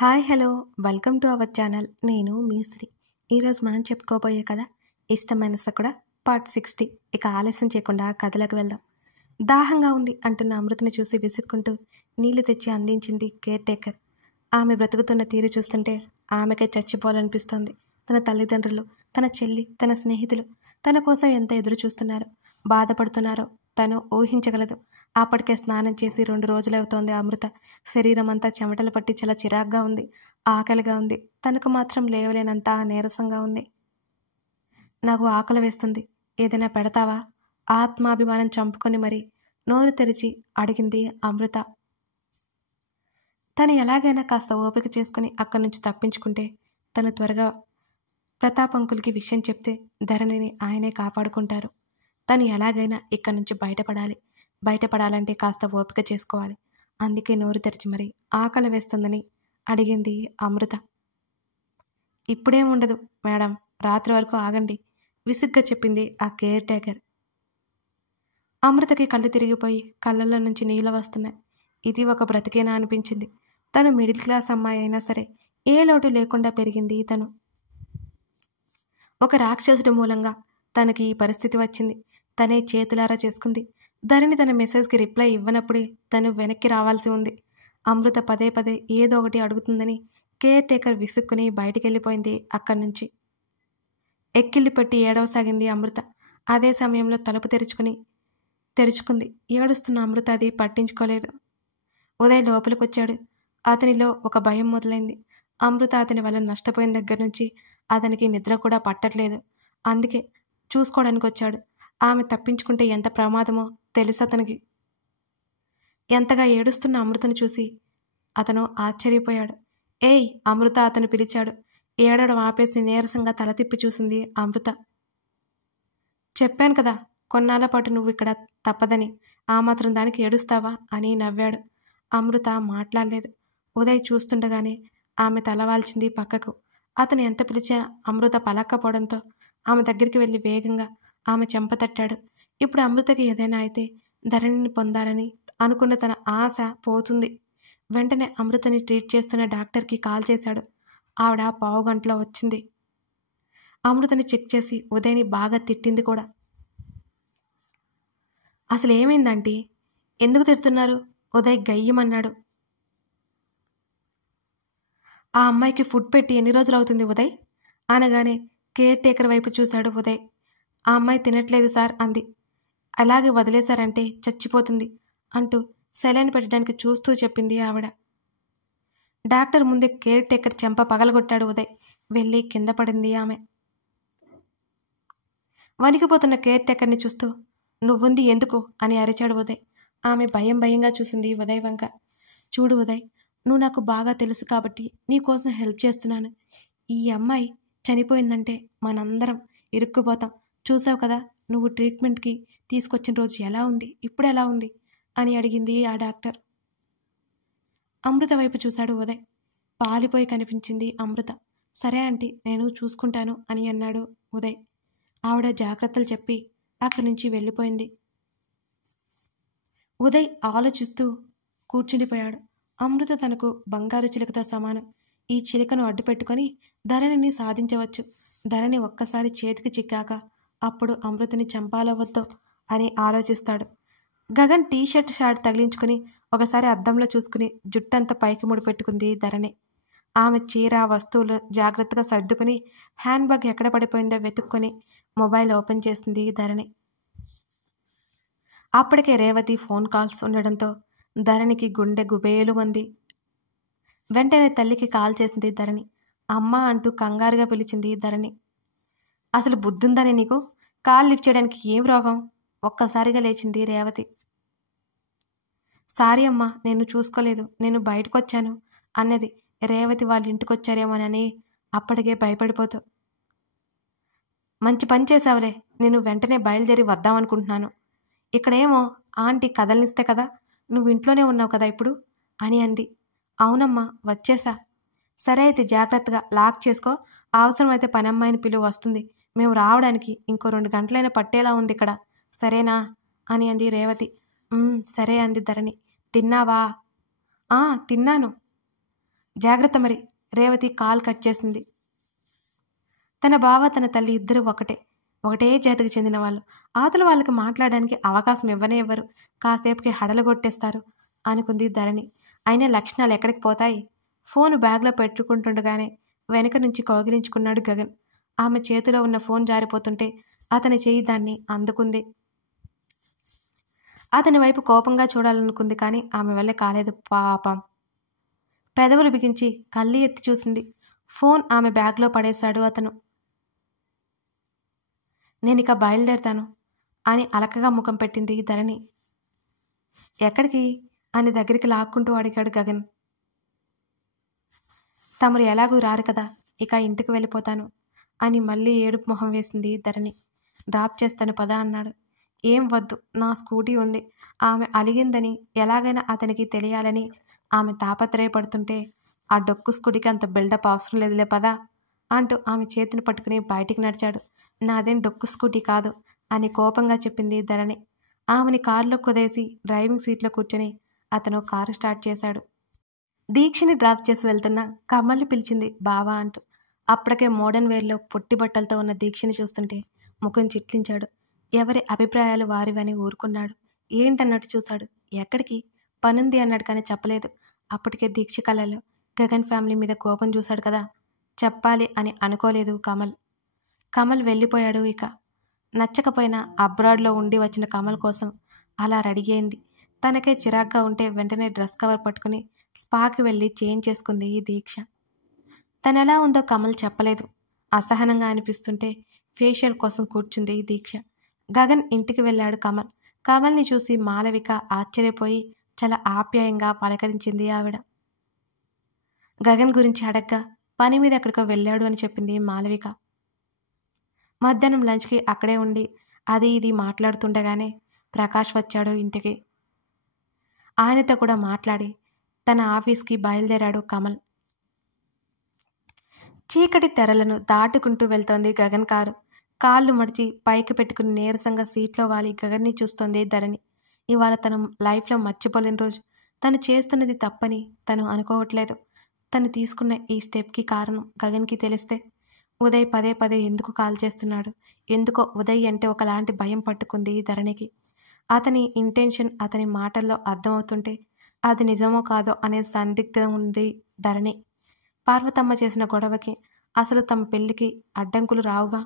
Hi hello welcome to our channel. నేను మీ శ్రీ. ఈరోజు మనం చెప్పుకోబోయే కథ ఇష్టమైన సకుడా పార్ట్ 60. ఇక ఆలస్యం చేయకుండా కథలోకి వెళ్దాం. దాహంగా ఉంది అంటున్న అమృతని చూసి విసుక్కుంటూ నీళ్లు తెచ్చి అందించింది కేర్ టేకర్. ఆమె బ్రతుకుతున్న తీరు చూస్తుంటే ఆమెకే చచ్చిపోవాలనిపిస్తోంది. తన తల్లిదండ్రులు, తన చెల్లి, తన స్నేహితులు తన కోసం ఎంత ఎదురు చూస్తున్నారో, బాధపడుతున్నారో తను ఊహించగలదు. అప్పటికే స్నానం చేసి 2 రోజులవుతోంది అమృత. శరీరం అంతా చెమటలు పట్టి చాలా చిరాగ్గా ఉంది, ఆకలిగా ఉంది. తనకు మాత్రం లేవలేనంత నీరసంగా ఉంది. నాకు ఆకలి వేస్తుంది, ఏదైనా పెడతావా? ఆత్మాభిమానం చంపుకొని మరి నోరు తెరిచి అడిగింది అమృత. తను ఎలాగైనా కాస్త ఓపిక చేసుకుని అక్కడి నుంచి తప్పించుకుంటే తను త్వరగా ప్రతాపంకులకి విషయం చెప్తే ధరణిని ఆయనే కాపాడుకుంటారు. తను ఎలాగైనా ఇక్కడి నుంచి బయటపడాలంటే కాస్త ఓపిక చేసుకోవాలి. అందుకే నోరు తెరిచి మరి ఆకలి వేస్తుందని అడిగింది అమృత. ఇప్పుడేం ఉండదు మేడం, రాత్రి వరకు ఆగండి, విసుగ్గా చెప్పింది ఆ కేర్ టేకర్. అమృతకి కళ్ళు తిరిగిపోయి కళ్ళల్లో నుంచి నీళ్ళు వస్తున్నాయి. ఇది ఒక బ్రతికేనా అనిపించింది. తను మిడిల్ క్లాస్ అమ్మాయి అయినా సరే ఏ లోటు లేకుండా పెరిగింది తను. ఒక రాక్షసుడి మూలంగా తనకి ఈ పరిస్థితి వచ్చింది. తనే చేతులారా చేసుకుంది. ధరణి తన మెసేజ్కి రిప్లై ఇవ్వనప్పుడే తను వెనక్కి రావాల్సి ఉంది. అమృత పదే పదే ఏదో ఒకటి అడుగుతుందని కేర్ టేకర్ విసుక్కుని బయటికి వెళ్ళిపోయింది అక్కడి నుంచి. ఎక్కిళ్ళు పెట్టి ఏడవసాగింది అమృత. అదే సమయంలో తలుపు తెరుచుకుంది. ఏడుస్తున్న అమృత అది పట్టించుకోలేదు. ఉదయ్ లోపలికొచ్చాడు. అతనిలో ఒక భయం మొదలైంది. అమృత అతని వల్ల నష్టపోయిన దగ్గర నుంచి అతనికి నిద్ర కూడా పట్టట్లేదు. అందుకే చూసుకోవడానికి వచ్చాడు. ఆమె తప్పించుకుంటే ఎంత ప్రమాదమో తెలుసు అతనికి. ఎంతగా ఏడుస్తున్న అమృతను చూసి అతను ఆశ్చర్యపోయాడు. ఏయ్ అమృత అతను పిలిచాడు. ఏడవడం ఆపేసి నీరసంగా తల తిప్పి చూసింది అమృత. చెప్పాను కదా కొన్నాళ్ళ పాటు నువ్వు ఇక్కడ తప్పదని, ఆ మాత్రం దానికి ఏడుస్తావా అని నవ్వాడు. అమృత మాట్లాడలేదు. ఉదయ్ చూస్తుండగానే ఆమె తలవాల్చింది పక్కకు. అతను ఎంత పిలిచినా అమృత పలక్కపోవడంతో ఆమె దగ్గరికి వెళ్ళి వేగంగా ఆమె చెంప తట్టాడు. ఇప్పుడు అమృతకి ఏదైనా అయితే ధరణిని పొందాలని అనుకున్న తన ఆశ పోతుంది. వెంటనే అమృతని ట్రీట్ చేస్తున్న డాక్టర్కి కాల్ చేశాడు. ఆవిడ పావుగంటలో వచ్చింది. అమృతని చెక్ చేసి ఉదయ్ని బాగా తిట్టింది కూడా. అసలు ఏమైందంటీ, ఎందుకు తిడుతున్నారు? ఉదయ్ గయ్యమన్నాడు. ఆ అమ్మాయికి ఫుడ్ పెట్టి ఎన్ని రోజులు అవుతుంది ఉదయ్ అనగానే కేర్ టేకర్ వైపు చూశాడు ఉదయ్. ఆ అమ్మాయి తినట్లేదు సార్ అంది. అలాగే వదిలేశారంటే చచ్చిపోతుంది అంటూ సెలైన్ పెట్టడానికి చూస్తూ చెప్పింది ఆవిడ. డాక్టర్ ముందే కేర్ టేకర్ చెంప పగలగొట్టాడు ఉదయ్. వెళ్ళి కింద పడింది ఆమె. వణికిపోతున్న కేర్ టేకర్ని చూస్తూ నువ్వుంది ఎందుకు అని అరిచాడు ఉదయ్. ఆమె భయంగా చూసింది ఉదయ్ వంక. చూడు ఉదయ్, నువ్వు నాకు బాగా తెలుసు కాబట్టి నీకోసం హెల్ప్ చేస్తున్నాను. ఈ అమ్మాయి చనిపోయిందంటే మనందరం ఇరుక్కుపోతాం. చూసావు కదా నువ్వు ట్రీట్మెంట్కి తీసుకొచ్చిన రోజు ఎలా ఉంది, ఇప్పుడు ఎలా ఉంది అని అడిగింది ఆ డాక్టర్. అమృత వైపు చూశాడు ఉదయ్. పాలిపోయి కనిపించింది అమృత. సరే ఆంటీ, నేను చూసుకుంటాను అని అన్నాడు ఉదయ్. ఆవిడ జాగ్రత్తలు చెప్పి అక్కడి నుంచి వెళ్ళిపోయింది. ఉదయ్ ఆలోచిస్తూ కూర్చుండిపోయాడు. అమృత తనకు బంగారు చిలుకతో సమానం. ఈ చిలుకను అడ్డు పెట్టుకొని ధరణిని సాధించవచ్చు. ధరణి ఒక్కసారి చేతికి చిక్కాక అప్పుడు అమృతని చంపాలో వద్దో అని ఆలోచిస్తాడు. గగన్ టీషర్ట్ షార్ట్ తగిలించుకుని ఒకసారి అద్దంలో చూసుకుని జుట్టంతా పైకి ముడిపెట్టుకుంది ధరణి. ఆమె చీర వస్తువులు జాగ్రత్తగా సర్దుకుని హ్యాండ్ బ్యాగ్ ఎక్కడ పడిపోయిందో వెతుక్కొని మొబైల్ ఓపెన్ చేసింది ధరణి. అప్పటికే రేవతి ఫోన్ కాల్స్ ఉండడంతో ధరణికి గుండె గుబేలు మంది. వెంటనే తల్లికి కాల్ చేసింది ధరణి. అమ్మ అంటూ కంగారుగా పిలిచింది ధరణి. అసలు బుద్ధుందని నీకు? కాల్ లిఫ్ట్ చేయడానికి ఏం రోగం? ఒక్కసారిగా లేచింది రేవతి. సారీ అమ్మా, నేను చూసుకోలేదు, నేను బయటకొచ్చాను అన్నది. రేవతి వాళ్ళ ఇంటికొచ్చారేమోనని అప్పటికే భయపడిపోతూ. మంచి పని చేసావులే, నేను వెంటనే బయలుదేరి వద్దామనుకుంటున్నాను. ఇక్కడేమో ఆంటీ కదలనిస్తే కదా, నువ్వు ఇంట్లోనే ఉన్నావు కదా ఇప్పుడు అని అంది. అవునమ్మా, వచ్చేసా. సరే అయితే జాగ్రత్తగా లాక్ చేసుకో. అవసరమైతే పనమ్మాయిని పిలువ వస్తుంది. మేము రావడానికి ఇంకో 2 గంటలైనా పట్టేలా ఉంది ఇక్కడ, సరేనా అని అంది రేవతి. సరే అంది ధరణి. తిన్నావా? తిన్నాను. జాగ్రత్త మరి. రేవతి కాల్ కట్ చేసింది. తన బావ తన తల్లి ఇద్దరు ఒకటే జాతికి చెందిన వాళ్ళు. అవతల వాళ్ళకి మాట్లాడడానికి అవకాశం ఇవ్వనే ఇవ్వరు. కాసేపుకి హడలగొట్టేస్తారు అనుకుంది ధరణి. అయినా లక్షణాలు ఎక్కడికి పోతాయి? ఫోన్ బ్యాగ్లో పెట్టుకుంటుండగానే వెనక నుంచి కౌగిలించుకున్నాడు గగన్. ఆమె చేతిలో ఉన్న ఫోన్ జారిపోతుంటే అతని చేయి దాన్ని అందుకుంది. అతని వైపు కోపంగా చూడాలనుకుంది, కానీ ఆమె వల్లే కాలేదు. పాపం. పెదవులు బిగించి కళ్ళు ఎత్తి చూసింది. ఫోన్ ఆమె బ్యాగ్లో పడేశాడు అతను. నేనిక బయలుదేరతాను అని అలకగా ముఖం పెట్టింది ధరణి. ఎక్కడికి అని దగ్గరికి లాక్కుంటూ అడిగాడు గగన్. తమరు ఎలాగూ రారు కదా, ఇక ఇంటికి వెళ్ళిపోతాను అని మళ్ళీ ఏడుపు మొహం వేసింది ధరణి. డ్రాప్ చేస్తాను పదా అన్నాడు. ఏం వద్దు, నా స్కూటీ ఉంది. ఆమె అలిగిందని ఎలాగైనా అతనికి తెలియాలని ఆమె తాపత్రయపడుతుంటే ఆ డొక్కు స్కూటీకి అంత బిల్డప్ అవసరం లేదులే పదా అంటూ ఆమె చేతిని పట్టుకుని బయటికి నడిచాడు. నాదేం డొక్కు స్కూటీ కాదు అని కోపంగా చెప్పింది ధరణి. ఆమెని కారులో కుదేసి డ్రైవింగ్ సీట్లో కూర్చొని అతను కారు స్టార్ట్ చేశాడు. దీక్షని డ్రాప్ చేసి వెళ్తున్న కమల్ని పిలిచింది బావా అంటూ. అప్పటికే మోడర్న్ వేర్లో పొట్టి బట్టలతో ఉన్న దీక్షని చూస్తుంటే ముఖం చిట్లించాడు. ఎవరి అభిప్రాయాలు వారివని ఊరుకున్నాడు. ఏంటన్నట్టు చూశాడు. ఎక్కడికి? పనుంది అన్నాడు, కానీ చెప్పలేదు. అప్పటికే దీక్ష కళలో గగన్ ఫ్యామిలీ మీద కోపం చూశాడు కదా, చెప్పాలి అని అనుకోలేదు కమల్ వెళ్ళిపోయాడు. ఇక నచ్చకపోయినా అబ్రాడ్లో ఉండి వచ్చిన కమల్ కోసం అలా రెడీ అయింది. తనకే చిరాగ్గా ఉంటే వెంటనే డ్రెస్ కవర్ పట్టుకుని స్పాకి వెళ్ళి చేంజ్ చేసుకుంది ఈ దీక్ష. తనెలా ఉందో కమల్ చెప్పలేదు. అసహనంగా అనిపిస్తుంటే ఫేషియల్ కోసం కూర్చుంది ఈ దీక్ష. గగన్ ఇంటికి వెళ్ళాడు. కమల్ని చూసి మాలవిక ఆశ్చర్యపోయి చాలా ఆప్యాయంగా పలకరించింది ఆవిడ. గగన్ గురించి అడగ్గా పని మీద ఎక్కడికో వెళ్ళాడు అని చెప్పింది మాలవిక. మధ్యాహ్నం లంచ్కి అక్కడే ఉండి అది ఇది మాట్లాడుతుండగానే ప్రకాష్ వచ్చాడు ఇంటికి. ఆయనతో కూడా మాట్లాడి తన ఆఫీస్కి బయలుదేరాడు కమల్. చీకటి తెరలను దాటుకుంటూ వెళ్తోంది గగన్ కారు. కాళ్ళు మడిచి పైకి పెట్టుకుని నీరసంగా సీట్లో వాలి గగన్ని చూస్తోంది ధరణి. ఇవాళ తన లైఫ్లో మర్చిపోలేని రోజు. తను చేస్తున్నది తప్పని తను అనుకోవట్లేదు. తను తీసుకున్న ఈ స్టెప్కి కారణం గగన్కి తెలిస్తే ఉదయ్ పదే పదే ఎందుకు కాల్ చేస్తున్నాడు? ఎందుకో ఉదయ్ అంటే ఒకలాంటి భయం పట్టుకుంది ధరణికి. అతని ఇంటెన్షన్ అతని మాటల్లో అర్థమవుతుంటే అది నిజమో కాదో అనే సందిగ్ధం ఉంది ధరణి. పార్వతమ్మ చేసిన గొడవకి అసలు తమ పెళ్లికి అడ్డంకులు రావుగా.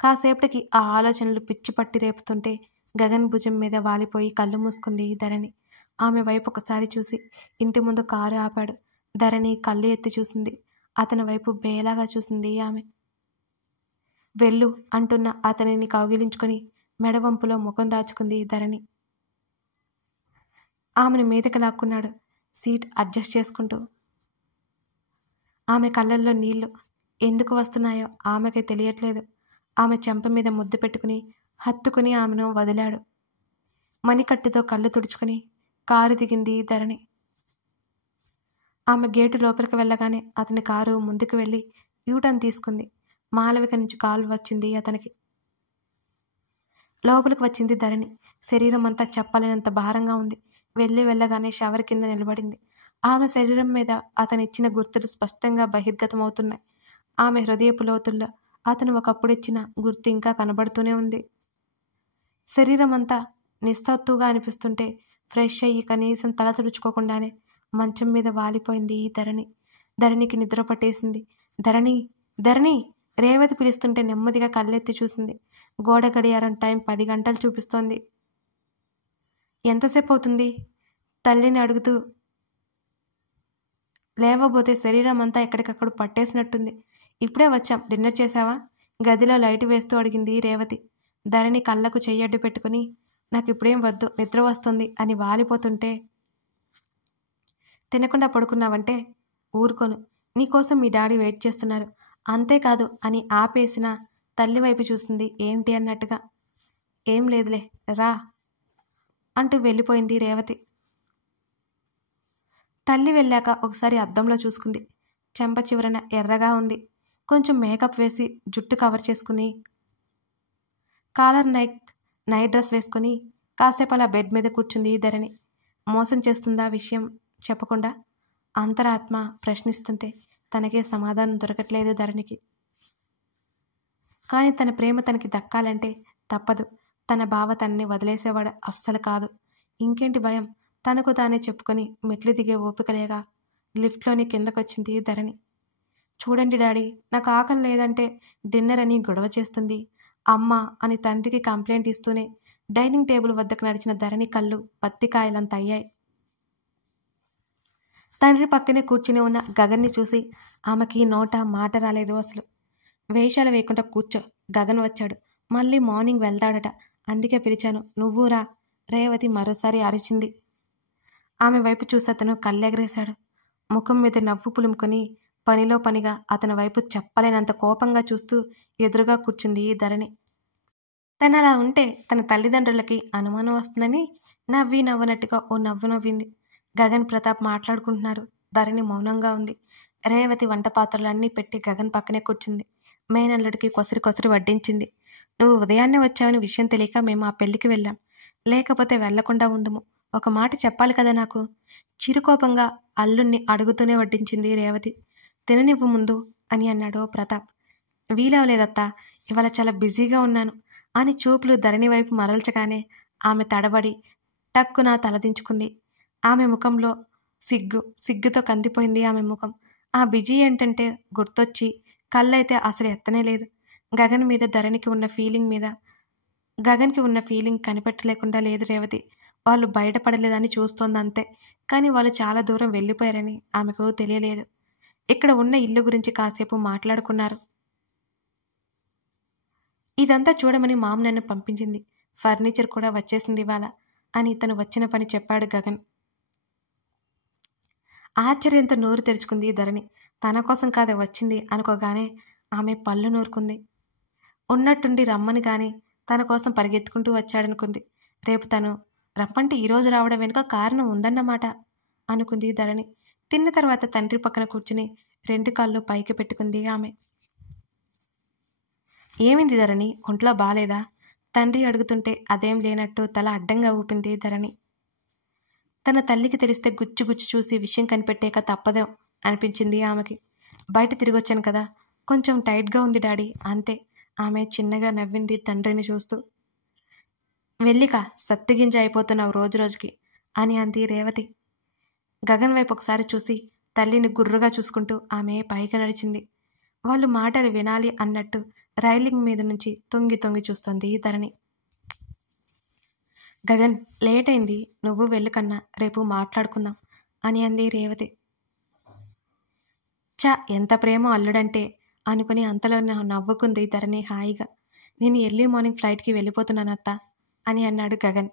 కాసేపటికి ఆ ఆలోచనలు పిచ్చి పట్టి రేపుతుంటే గగన్ భుజం మీద వాలిపోయి కళ్ళు మూసుకుంది ధరణి. ఆమె వైపు ఒకసారి చూసి ఇంటి ముందు కారు ఆపాడు. ధరణి కళ్ళు ఎత్తి చూసింది. అతని వైపు బేలాగా చూసింది ఆమె. వెళ్ళు అంటున్న అతనిని కౌగిలించుకొని మెడవంపులో ముఖం దాచుకుంది ధరణి. ఆమెను మీదకి లాక్కున్నాడు, సీట్ అడ్జస్ట్ చేసుకుంటూ. ఆమె కళ్ళల్లో నీళ్లు ఎందుకు వస్తున్నాయో ఆమెకే తెలియట్లేదు. ఆమె చెంప మీద ముద్దు పెట్టుకుని హత్తుకుని ఆమెను వదిలాడు. మణికట్టుతో కళ్ళు తుడుచుకుని కారు దిగింది ధరణి. ఆమె గేటు లోపలికి వెళ్ళగానే అతని కారు ముందుకు వెళ్ళి యూటర్న్ తీసుకుంది. మాలవిక నుంచి కాల్ వచ్చింది అతనికి. లోపలికి వచ్చింది ధరణి. శరీరం అంతా చెప్పలేనంత భారంగా ఉంది. వెళ్ళగానే షవర్ కింద నిలబడింది. ఆమె శరీరం మీద అతనిచ్చిన గుర్తులు స్పష్టంగా బహిర్గతమవుతున్నాయి. ఆమె హృదయపు లోతుల్లో అతను ఒకప్పుడిచ్చిన గుర్తు ఇంకా కనబడుతూనే ఉంది. శరీరం అంతా నిస్సత్తుగా అనిపిస్తుంటే ఫ్రెష్ అయ్యి కనీసం తల తుడుచుకోకుండానే మంచం మీద వాలిపోయింది ఈ ధరణికి నిద్ర పట్టేసింది. ధరణి రేవతి పిలుస్తుంటే నెమ్మదిగా కళ్ళెత్తి చూసింది. గోడ గడియారం టైం 10 గంటలు చూపిస్తోంది. ఎంతసేపు అవుతుంది? తల్లిని అడుగుతూ లేవబోతే శరీరం అంతా ఎక్కడికక్కడ పట్టేసినట్టుంది. ఇప్పుడే వచ్చాం, డిన్నర్ చేశావా? గదిలో లైట్ వేస్తూ అడిగింది రేవతి. ధరణి కళ్ళకు చెయ్యడ్డు పెట్టుకుని నాకు ఇప్పుడేం వద్దు, నిద్ర వస్తుంది అని వాలిపోతుంటే తినకుండా పడుకున్నావంటే ఊరుకోను, నీకోసం మీ డాడీ వెయిట్ చేస్తున్నారు, అంతేకాదు అని ఆపేసిన తల్లి వైపు చూసింది ఏంటి అన్నట్టుగా. ఏం లేదులే రా అంటూ వెళ్ళిపోయింది రేవతి. తల్లి వెళ్ళాక ఒకసారి అద్దంలో చూసుకుంది. చెంప చివరన ఎర్రగా ఉంది. కొంచెం మేకప్ వేసి జుట్టు కవర్ చేసుకుని కాలర్ నైట్ డ్రెస్ వేసుకుని కాసేపు అలా బెడ్ మీద కూర్చుంది ధరణి. మోసం చేస్తుందా విషయం చెప్పకుండా? అంతరాత్మ ప్రశ్నిస్తుంటే తనకే సమాధానం దొరకట్లేదు ధరణికి. కానీ తన ప్రేమ తనకి దక్కాలంటే తప్పదు. తన బావ తనని వదిలేసేవాడు అస్సలు కాదు. ఇంకేంటి భయం? తనకు తానే చెప్పుకొని మెట్లు దిగే ఓపిక లేక లిఫ్ట్లోని కిందకొచ్చింది ధరణి. చూడండి డాడీ, నాకు ఆకలి లేదంటే డిన్నర్ అని గొడవ చేస్తుంది. అమ్మ అని తండ్రికి కంప్లైంట్ ఇస్తూనే డైనింగ్ టేబుల్ వద్దకు నడిచిన ధరణి కళ్ళు పత్తికాయలంత అయ్యాయి. తండ్రి పక్కనే కూర్చుని ఉన్న గగన్ని చూసి ఆమెకి నోట మాట రాలేదు అసలు. వేషాలు వేయకుండా కూర్చో, గగన్ వచ్చాడు, మళ్ళీ మార్నింగ్ వెళ్తాడట, అందుకే పిలిచాను, నువ్వు రా. రేవతి మరోసారి అరిచింది. ఆమె వైపు చూసి అతను కళ్ళెగరేశాడు. ముఖం మీద నవ్వు పులుముకొని పనిలో పనిగా అతని వైపు చెప్పలేనంత కోపంగా చూస్తూ ఎదురుగా కూర్చుంది ధరణి. తను అలా ఉంటే తన తల్లిదండ్రులకి అనుమానం వస్తుందని నవ్వనట్టుగా ఓ నవ్వు నవ్వింది. గగన్ ప్రతాప్ మాట్లాడుకుంటున్నారు. ధరణి మౌనంగా ఉంది. రేవతి వంట పాత్రలన్నీ పెట్టి గగన్ పక్కనే కూర్చుంది. మేనల్లుడికి కొసరి వడ్డించింది. నువ్వు ఉదయాన్నే వచ్చావని విషయం తెలియక మేము ఆ పెళ్లికి వెళ్ళాం. లేకపోతే వెళ్లకుండా ఉందము. ఒక మాట చెప్పాలి కదా నాకు. చిరుకోపంగా అల్లుణ్ణి అడుగుతూనే వడ్డించింది రేవతి. తిననివ్వు ముందు అని అన్నాడు ప్రతాప్. వీలవలేదత్తా, ఇవాళ చాలా బిజీగా ఉన్నాను అని చూపులు ధరణి వైపు మరల్చగానే ఆమె తడబడి టక్కున తలదించుకుంది. ఆమె ముఖంలో సిగ్గుతో కందిపోయింది ఆమె ముఖం. ఆ బిజీ ఏంటంటే గుర్తొచ్చి కళ్ళైతే అసలు ఎత్తనే లేదు. గగన్కి ఉన్న ఫీలింగ్ కనిపెట్టలేకుండా లేదు రేవతి. వాళ్ళు బయటపడలేదని చూస్తోంది అంతే. కానీ వాళ్ళు చాలా దూరం వెళ్ళిపోయారని ఆమెకు తెలియలేదు. ఇక్కడ ఉన్న ఇల్లు గురించి కాసేపు మాట్లాడుకున్నారు. ఇదంతా చూడమని మామ నన్ను పంపించింది. ఫర్నిచర్ కూడా వచ్చేసింది ఇవాళ అని తను వచ్చిన పని చెప్పాడు గగన్. ఆశ్చర్యంతో నోరు తెరుచుకుంది ధరణి. తన కోసం కాదే వచ్చింది అనుకోగానే ఆమె పళ్ళు నూరుకుంది. ఉన్నట్టుండి రమ్మని కానీ తన కోసం పరిగెత్తుకుంటూ వచ్చాడనుకుంది. రేపు తను రమ్మంటే ఈరోజు రావడం వెనుక కారణం ఉందన్నమాట అనుకుంది ధరణి. తిన్న తర్వాత తండ్రి పక్కన కూర్చుని 2 కాళ్ళు పైకి పెట్టుకుంది ఆమె. ఏమింది ధరణి, ఒంట్లో బాలేదా? తండ్రి అడుగుతుంటే అదేం లేనట్టు తల అడ్డంగా ఊపింది ధరణి. తన తల్లికి తెలిస్తే గుచ్చి చూసి విషయం కనిపెట్టాక తప్పదే అనిపించింది ఆమెకి. బయట తిరిగొచ్చాను కదా, కొంచెం టైట్గా ఉంది డాడీ, అంతే. ఆమె చిన్నగా నవ్వింది తండ్రిని చూస్తూ. వెళ్ళిక సత్తిగింజ అయిపోతున్నావు రోజుకి అని అంది రేవతి. గగన్ వైపు ఒకసారి చూసి తల్లిని గుర్రుగా చూసుకుంటూ ఆమె పైకి నడిచింది. వాళ్ళు మాటలు వినాలి అన్నట్టు రైలింగ్ మీద నుంచి తొంగి చూస్తోంది ధరణి. గగన్, లేట్ అయింది, నువ్వు వెళ్ళు కన్నా, రేపు మాట్లాడుకుందాం అని అంది రేవతి. ఎంత ప్రేమో అల్లుడంటే అనుకుని అంతలో నవ్వుకుంది ధరణి హాయిగా. నేను ఎర్లీ మార్నింగ్ ఫ్లైట్కి వెళ్ళిపోతున్నానత్తా అని అన్నాడు గగన్.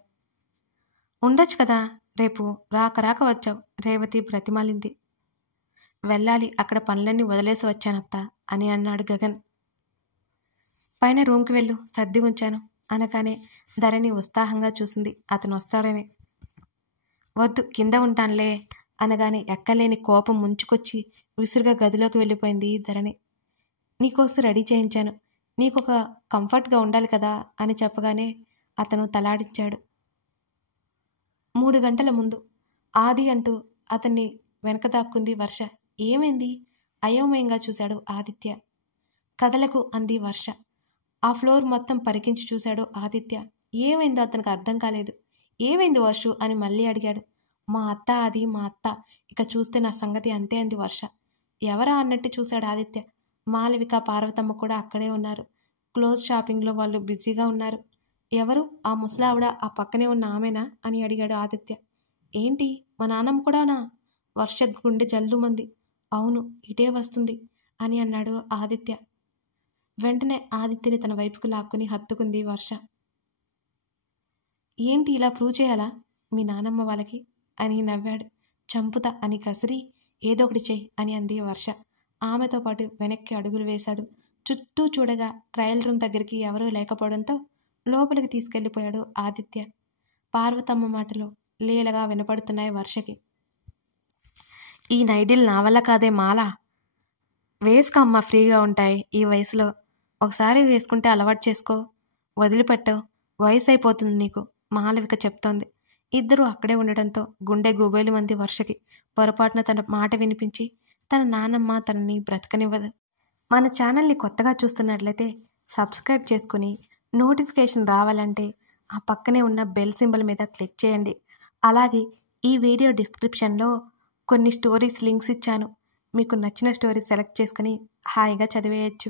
ఉండొచ్చు కదా, రేపు రాక వచ్చావు, రేవతి బ్రతిమాలింది. వెళ్ళాలి, అక్కడ పనులన్నీ వదిలేసి వచ్చానత్తా అని అన్నాడు గగన్. పైన రూమ్కి వెళ్ళు, సర్ది ఉంచాను అనగానే ధరణి ఉత్సాహంగా చూసింది అతను వస్తాడని. వద్దు, కింద ఉంటానులే అనగానే ఎక్కలేని కోపం ముంచుకొచ్చి విసురుగా గదిలోకి వెళ్ళిపోయింది ధరణి. నీకోసం రెడీ చేయించాను, నీకొక కంఫర్ట్గా ఉండాలి కదా అని చెప్పగానే అతను తలాడించాడు. 3 గంటల ముందు ఆది అంటూ అతన్ని వెనక దాక్కుంది వర్ష. ఏమైంది? అయోమయంగా చూశాడు ఆదిత్య. కదలకు అంది వర్ష. ఆ ఫ్లోర్ మొత్తం పరికించి చూశాడు ఆదిత్య. ఏమైందో అతనికి అర్థం కాలేదు. ఏమైంది వర్షు అని మళ్ళీ అడిగాడు. మా అత్త అది, మా అత్త, ఇక చూస్తే నా సంగతి అంతే అంది వర్ష. ఎవరా అన్నట్టు చూశాడు ఆదిత్య. మాలవిక, పార్వతమ్మ కూడా అక్కడే ఉన్నారు. క్లోజ్ షాపింగ్లో వాళ్ళు బిజీగా ఉన్నారు. ఎవరు? ఆ ముసలావిడ ఆ పక్కనే ఉన్న ఆమెనా అని అడిగాడు ఆదిత్య. ఏంటి, మా నాన్నమ్మ కూడానా? వర్ష గుండె జల్లుమంది. అవును, ఇటే వస్తుంది అని అన్నాడు ఆదిత్య. వెంటనే ఆదిత్యని తన వైపుకు లాక్కుని హత్తుకుంది వర్ష. ఏంటి, ఇలా ప్రూవ్ చేయాలా మీ నానమ్మ వాళ్ళకి అని నవ్వాడు. చంపుతా అని కసిరి ఏదో ఒకటి చెయ్యి అని అంది వర్ష. ఆమెతో పాటు వెనక్కి అడుగులు వేశాడు. చుట్టూ చూడగా ట్రయల్ రూమ్ దగ్గరికి ఎవరూ లేకపోవడంతో లోపలికి తీసుకెళ్లిపోయాడు ఆదిత్య. పార్వతమ్మ మాటలు లీలగా వినపడుతున్నాయి వర్షకి. ఈ నైడిల్ నా వల్ల కాదే మాలా, వేసుకో అమ్మ, ఫ్రీగా ఉంటాయి ఈ వయసులో. ఒకసారి వేసుకుంటే అలవాటు చేసుకో, వదిలిపెట్టవు, వయసు అయిపోతుంది నీకు, మాలవిక చెప్తోంది. ఇద్దరూ అక్కడే ఉండడంతో గుండె గుబేలు మంది వర్షకి. పొరపాటున తన మాట వినిపించి తన నానమ్మ తనని బ్రతకనివ్వదు. మన ఛానల్ని కొత్తగా చూస్తున్నట్లయితే సబ్స్క్రైబ్ చేసుకుని నోటిఫికేషన్ రావాలంటే ఆ పక్కనే ఉన్న బెల్ సింబల్ మీద క్లిక్ చేయండి. అలాగే ఈ వీడియో డిస్క్రిప్షన్లో కొన్ని స్టోరీస్ లింక్స్ ఇచ్చాను. మీకు నచ్చిన స్టోరీ సెలెక్ట్ చేసుకుని హాయిగా చదివేయచ్చు.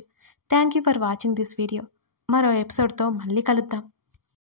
Thank you for watching this video. మరో ఎపిసోడ్తో మళ్ళీ కలుద్దాం.